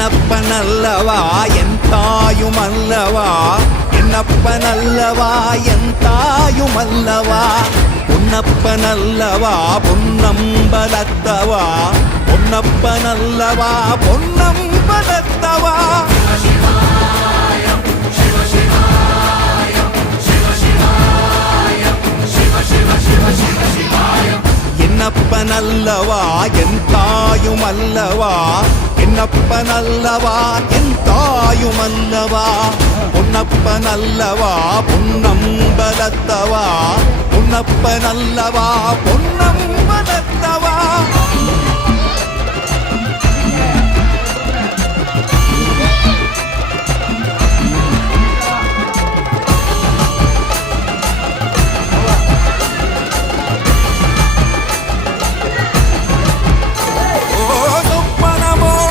என்னப்பனல்லவா என் தாயுமல்லவா, என்னப்பனல்லவா என் தாயுமல்லவா, பொன்னப்பனல்லவா பொன்னம்பலத்தவா, பொன்னப்பனல்லவா பொன்னம்பலத்தவா. என்னப்பனல்லவா என் தாயுமல்லவா, என்னப்பனல்லவா என் தாயுமல்லவா, பொன்னப்பனல்லவா பொன்னம்பலத்தவா, பொன்னப்பனல்லவா பொன்னம்பலத்தவா.